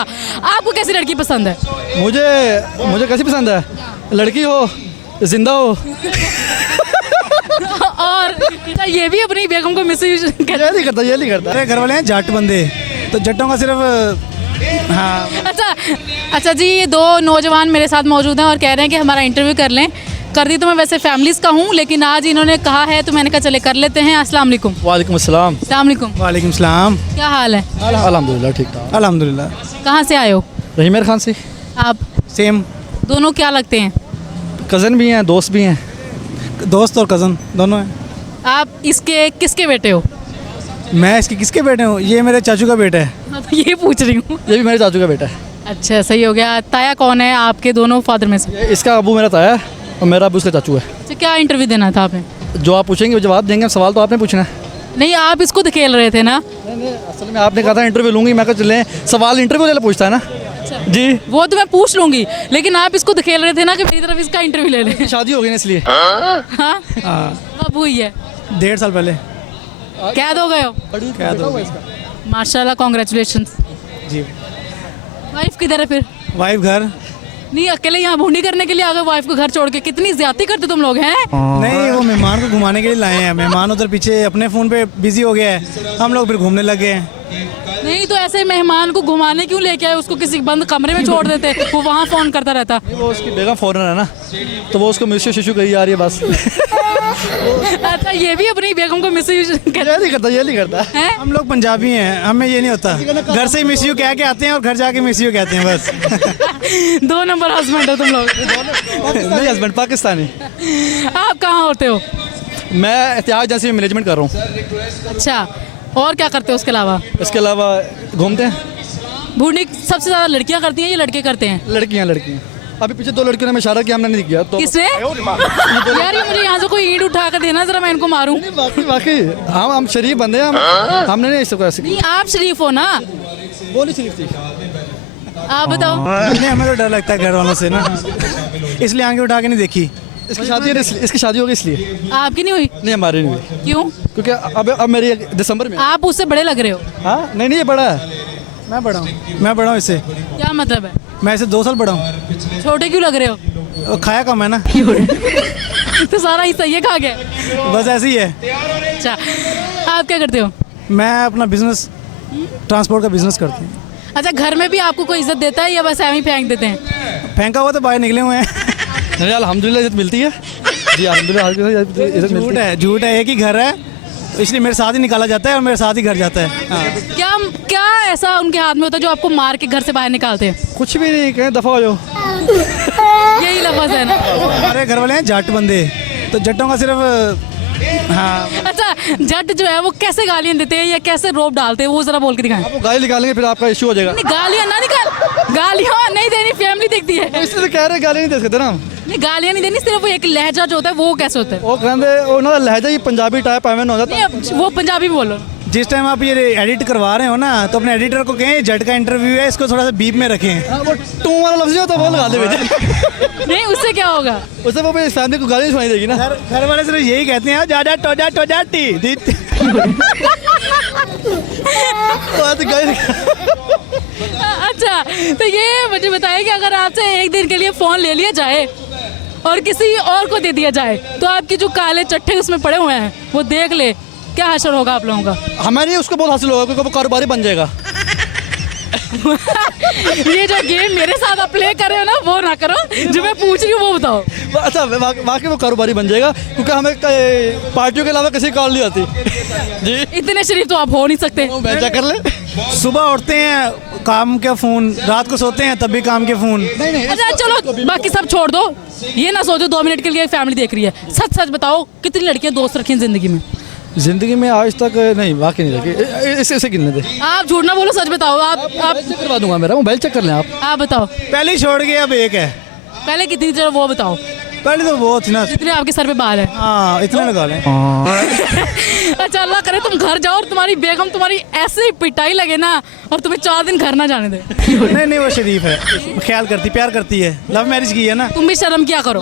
अच्छा, आपको कैसी लड़की पसंद है? मुझे कैसी पसंद है? लड़की हो, जिंदा हो। और अच्छा, ये भी अपनी बेगम को मिसयूज ये नहीं करता। अरे घर वाले हैं जाट बंदे, तो जट्टों का सिर्फ हाँ। अच्छा जी, ये दो नौजवान मेरे साथ मौजूद हैं और कह रहे हैं कि हमारा इंटरव्यू कर लें। कर दी तो मैं वैसे फैमिलीज़ का हूँ, लेकिन आज इन्होंने कहा है तो मैंने कहा चले कर लेते हैं। अस्सलाम वालेकुम। वालेकुम अस्सलाम। अस्सलाम वालेकुम। वालेकुम सलाम। क्या हाल है? अल्हम्दुलिल्लाह ठीक ठाक। अल्हम्दुलिल्लाह। कहाँ से आए हो रहीमेर खान से। आप? सेम। दोनों क्या लगते हैं? कज़न भी हैं, दोस्त भी हैं। दोस्त और कज़न दोनों हैं। आप इसके किसके बेटे हो? मैं इसके किसके बेटे हूँ? ये मेरे चाचू का बेटा है। मैं तो ये पूछ रही हूँ। ये भी मेरे चाचू का बेटा है। अच्छा, सही हो गया। ताया कौन है आपके दोनों फादर में से? इसका अबू मेरा ताया है और मेरा अबू उसका चाचू है। अच्छा, क्या इंटरव्यू देना था आपने? जो आप पूछेंगे वो जवाब देंगे, सवाल तो आपने पूछना है। नहीं, आप इसको धकेल रहे थे ना। नहीं, असल में आपने कहा था इंटरव्यू लूँगी, मैं कहा चलें, सवाल इंटरव्यू वाला पूछता है ना। जी, वो तो मैं पूछ लूंगी, लेकिन आप इसको धकेल रहे थे ना कि मेरी तरफ इसका इंटरव्यू ले लें। शादी हो गई ना इसलिए। हाँ, हाँ, कब हुई है? 1.5 साल पहले। कैद हो गए हो? कैद हो गई। माशाल्लाह, कॉन्ग्रेचुलेशंस। जी। वाइफ किधर है फिर? वाइफ घर नहीं, अकेले यहाँ भूनी करने के लिए आ गए वाइफ को घर छोड़ के? कितनी ज्यादती करते तुम लोग हैं। नहीं, वो मेहमान को घुमाने के लिए लाए हैं। मेहमान उधर पीछे अपने फ़ोन पे बिजी हो गया है, हम लोग फिर घूमने लग गए हैं। नहीं तो ऐसे मेहमान को घुमाने क्यों लेके आए? उसको किसी बंद कमरे में छोड़ देते, वो वहाँ फोन करता रहता। वो उसकी बेगम फॉरेनर है ना, तो वो उसको मिसयूज शिशु कही जा रही है बस। अच्छा, ये भी अपनी बेगम को मिसयूज ये नहीं करता। है। हम लोग पंजाबी हैं, हमें ये नहीं होता। घर से मिस यू कह के आते हैं और घर जाके मिस यू कहते हैं बस। 2 नंबर हस्बैंड हो तुम लोग। नहीं, हस्बैंड पाकिस्तानी। आप कहाँ होते हो? मैं एहतियाज एजेंसी में मैनेजमेंट कर रहा हूँ। अच्छा, और क्या करते हो उसके अलावा? इसके अलावा घूमते हैं। भूनी सबसे ज्यादा लड़कियां करती हैं या लड़के करते हैं? लड़कियाँ अभी पीछे 2 लड़कियों ने हमें इशारा किया, हमने नहीं किया तो। किसने? यार, ये मुझे यहाँ से कोई ईंट उठा कर देना जरा, मैं इनको मारूं। बाकी हम शरीफ बंदे हैं, हमने नहीं इसको ऐसे नहीं, आप शरीफ हो ना। बोली शरीफ थी। आप बताओ। नहीं, हमें तो डर लगता है घर वालों से ना, इसलिए आगे उठा के नहीं देखी। इसकी शादी होगी इसलिए। आपकी नहीं हुई? नहीं, हमारी नहीं हुई। क्यों? क्योंकि अब मेरी दिसंबर में। आप उससे बड़े लग रहे हो। हाँ, नहीं ये बड़ा है। मैं बड़ा हूँ इससे। क्या मतलब है? मैं इससे 2 साल बड़ा हूँ। छोटे क्यों लग रहे हो? खाया कम है ना। तो सारा हिस्सा ये खा गया। बस ऐसे ही है। अच्छा, आप क्या करते हो? मैं अपना बिजनेस, ट्रांसपोर्ट का बिजनेस करती हूँ। अच्छा, घर में भी आपको कोई इज्जत देता है या बस ऐਵੇਂ ही फेंक देते हैं? फेंका हुआ तो बाहर निकले हुए हैं। नहीं, अल्हम्दुलिल्लाह इज्जत मिलती है जी, अल्हम्दुलिल्लाह इज्जत मिलती है। झूठ है, एक ही घर है, तो इसलिए मेरे साथ ही निकाला जाता है और मेरे साथ ही घर जाता है। हाँ। क्या ऐसा उनके हाथ में होता है जो आपको मार के घर से बाहर निकालते हैं? कुछ भी नहीं, कहीं दफा हो जाओ। यही लफ्ज़ है ना। हमारे घर वाले हैं जाट बंदे, तो जट्टों का सिर्फ हाँ। अच्छा, जट जो है वो कैसे गालियाँ देते हैं या कैसे रोप डालते हैं, वो जरा बोल के दिखाएं। आपको गाली निकालेंगे फिर आपका इशू हो जाएगा। नहीं, गालियाँ ना निकाल, गालियाँ नहीं देनी, फैमिली देखती है। इसलिए कह रहे गाली नहीं दे सकते ना हम। नहीं, गालियाँ नहीं देनी, सिर्फ वो एक लहजा जो होता है वो कैसे होता है? वो कहते उन्होंने लहजा ही पंजाबी टाइप एवं हो जाता नहीं, अब वो पंजाबी में बोलो। जिस टाइम आप ये एडिट करवा रहे हो ना, तो अपने एडिटर को कहें जट का इंटरव्यू है, इसको थोड़ा सा बीप में रखें। वो टू वाला लफ्ज होता है वो लगा दे। नहीं, उससे क्या होगा? उससे वो फैमिली को गाली सुनाई देगी ना। घर वाले सिर्फ यही कहते हैं, जा टोजा टी। अच्छा, तो ये मुझे बताइए कि अगर आपसे एक दिन के लिए फ़ोन ले लिया जाए और किसी और को दे दिया जाए, तो आपके जो काले चट्टे उसमें पड़े हुए हैं वो देख ले, क्या हशर होगा आप लोगों का? हमारे उसको बहुत हासिल होगा क्योंकि वो कारोबारी बन जाएगा। ये जो गेम मेरे साथ आप प्ले कर रहे हो ना, वो ना करो, जो मैं पूछ रही हूँ वो बताओ। अच्छा, वाकई वो कारोबारी बन जाएगा क्योंकि हमें पार्टियों के अलावा किसी कॉल नहीं आती जी। इतने शरीफ तो आप हो नहीं सकते। मैं क्या कर ले। सुबह उठते हैं काम के फ़ोन, रात को सोते हैं तब भी काम के फ़ोन। अच्छा, चलो बाकी सब छोड़ दो, ये ना सोचो 2 मिनट के लिए फैमिली देख रही है। सच सच बताओ, कितनी लड़कियां दोस्त रखी हैं जिंदगी में? जिंदगी में आज तक नहीं, वाकई नहीं रखी। इसे गिनने दे। आप झूठ ना बोलो, सच बताओ। आप चेक करवा दूंगा, मेरा मोबाइल चेक कर लें आप बताओ, पहले ही छोड़ गए, अब एक है। पहले कितनी चलो वो बताओ। पहले तो बहुत थी ना। कितने आपके सर पे बाल है? हाँ, इतना लगा लें। अच्छा, अल्लाह करे तुम घर जाओ और तुम्हारी बेगम तुम्हारी ऐसी पिटाई लगे ना और तुम्हें 4 दिन घर ना जाने दे। नहीं, वो शरीफ है, ख्याल करती, प्यार करती है। लव मैरिज की है ना। तुम भी शर्म किया करो,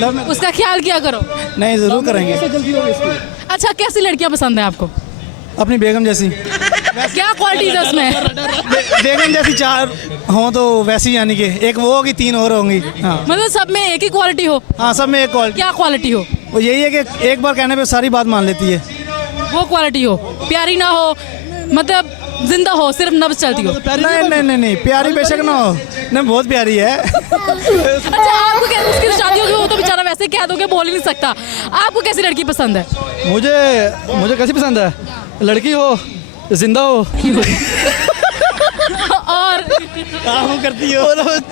लव उसका ख्याल किया करो। नहीं, ज़रूर करेंगे। अच्छा, कैसी लड़कियां पसंद है आपको? अपनी बेगम जैसी। क्या क्वालिटीज है उसमें? बेगम जैसी 4 हों तो वैसी, यानी कि एक वो होगी 3 और होंगी। हाँ मतलब सब में एक ही क्वालिटी हो? हाँ, सब में एक क्वालिटी। क्या क्वालिटी हो? वो यही है कि एक बार कहने पे सारी बात मान लेती है। वो क्वालिटी हो, प्यारी ना हो, मतलब जिंदा हो, सिर्फ नब्ज चलती हो। नहीं, प्यारी बेशक ना हो, नहीं बहुत प्यारी है। अच्छा, आपको क्या, उसकी तो शादी होगी, वो तो बेचारा वैसे कह दोगे, बोल ही नहीं सकता। आपको कैसी लड़की पसंद है? मुझे कैसी पसंद है? लड़की हो, जिंदा हो और हाँ करती हो।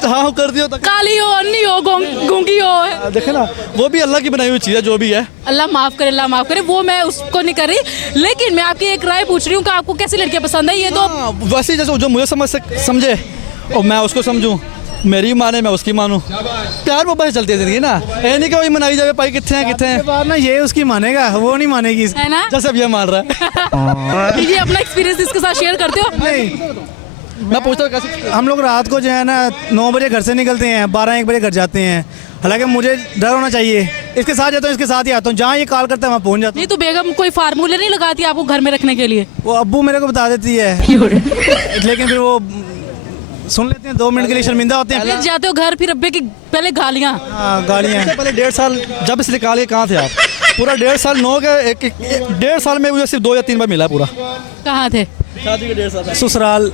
हाँ करती हो। काली हो, अन्नी हो, गूंगी हो। देखे ना, वो भी अल्लाह की बनाई हुई चीज़ है, जो भी है। अल्लाह माफ करे, अल्लाह माफ करे, वो मैं उसको नहीं कर रही। लेकिन मैं आपकी एक राय पूछ रही हूँ कि आपको कैसी लड़कियाँ पसंद है? ये तो हाँ, वैसे जैसे जो मुझे समझे और मैं उसको समझूं, मेरी माने मैं उसकी मानूं। प्यार मोहब्बत से चलती है जिंदगी ना, ये नहीं कि वही मनाई जाए भाई कितने हैं। बात ना ये उसकी मानेगा, वो नहीं मानेगी। है ना? जैसे अब ये मान रहा है। ये अपना एक्सपीरियंस इसके साथ शेयर करते हो? नहीं, मैं पूछता हूँ कैसे। हम लोग रात को जो है ना 9 बजे घर से निकलते हैं, 12-1 बजे घर जाते हैं। हालांकि मुझे डर होना चाहिए, इसके साथ जाता हूँ, इसके साथ ही आता हूँ, जहाँ ये कॉल करता है वहाँ पहुँच जाता नहीं तो बेगम कोई फार्मूले नहीं लगाती आपको घर में रखने के लिए? हूँ। वो अब्बू मेरे को बता देती है, लेकिन फिर वो सुन लेते हैं, 2 मिनट के लिए शर्मिंदा होते हैं। फिर जाते हो घर, फिर अब्बे की पहले गालियाँ। हाँ, गालियाँ। पहले 1.5 साल जब से निकाल के कहाँ थे आप? पूरा 1.5 साल 9 के 1.5 साल में मुझे सिर्फ 2 या 3 बार मिला पूरा। कहाँ थे? शादी के 1.5 साल। ससुराल।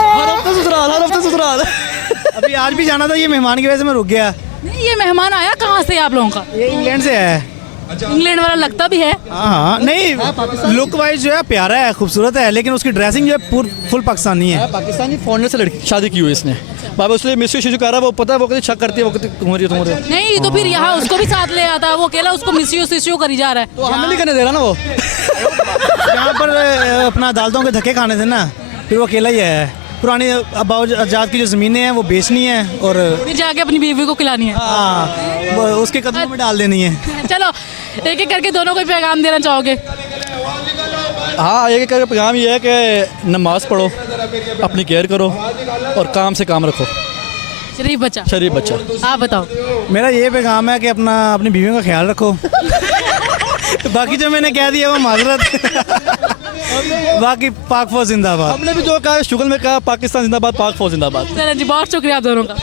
हर हफ्ते ससुराल। अभी आज भी जाना था, ये मेहमान की वजह से मैं रुक गया। नहीं, ये मेहमान आया कहाँ से आप लोगों का? ये इंग्लैंड से है। इंग्लैंड वाला लगता भी है। हाँ, नहीं लुक वाइज जो है प्यारा है, खूबसूरत है, लेकिन उसकी ड्रेसिंग जो है फुल पाकिस्तानी है। पाकिस्तानी फॉरनर से लड़की शादी की हुई इसने। बाबा उसलिए मिस यू कर रहा है, वो पता है, वो कभी शक करती है, वो कहती तुम्हारी नहीं तो फिर यहाँ उसको भी साथ ले आता है, वो अकेला उसको मिस करी जा रहा है। तो हमें नहीं करने दे रहा ना वो। यहाँ पर अपना अदालतों के धक्के खाने थे ना, फिर वो अकेला ही है। पुरानी आजाद की जो ज़मीनें हैं वो बेचनी है और फिर जाके अपनी बीवी को खिलानी है। हाँ, वो उसके कदमों में डाल देनी है। चलो एक एक करके दोनों को पैगाम देना चाहोगे? हाँ, एक करके पैगाम ये है कि नमाज पढ़ो, अपनी केयर करो और काम से काम रखो। शरीफ बच्चा। शरीफ बच्चा। आप बताओ। मेरा ये पैगाम है कि अपनी बीवियों का ख्याल रखो। बाकी जो मैंने कह दिया वो माजरत। बाकी पाक फौज जिंदाबाद। हमने भी जो कहा शुगल में कहा, पाकिस्तान जिंदाबाद, पाक फौज जिंदाबाद। चलो जी, बहुत शुक्रिया आप दोनों का।